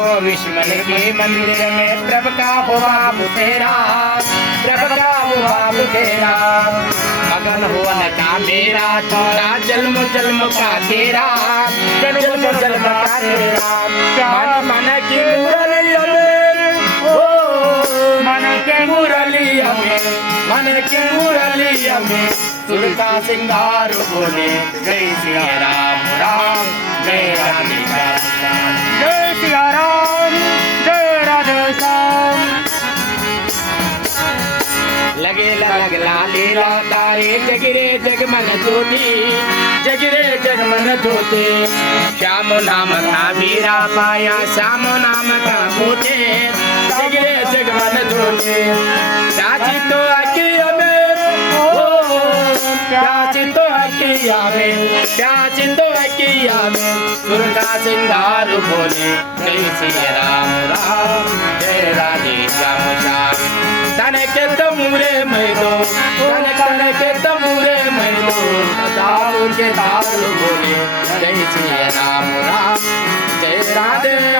को विश्वमन के मंदिर में प्रभु का हुआ बुतेरा, प्रभु का हुआ बुतेरा। मगन हुआ का मेरा थोड़ा जन्म जन्म का तेरा, जन्म जन्म का तेरा। मन मन की मुरली में, ओ मन के मुरली में, मन के मुरली में सुर का सिंगार बोले जय सिया राम राम जय राधे श्याम, जय सिया राम जय राधे श्याम। लगे लग लीला तारे जगरे जगमन ज्योति, जगरे जगमन ज्योति। श्याम नाम का वीरा पाया, श्याम नाम का मोटे जगरे जगमन ज्योति। चाची तो अकिया में, चाची तो अकिया में, चाची तो अकिया में सुर का सिंगार बोले जय श्री राम राम जय राधे श्याम श्याम। तने के तमुरे मैं दो, तने के तमुरे मैं दो, दारू के दारू बोले जय श्री राम राम जय राधे।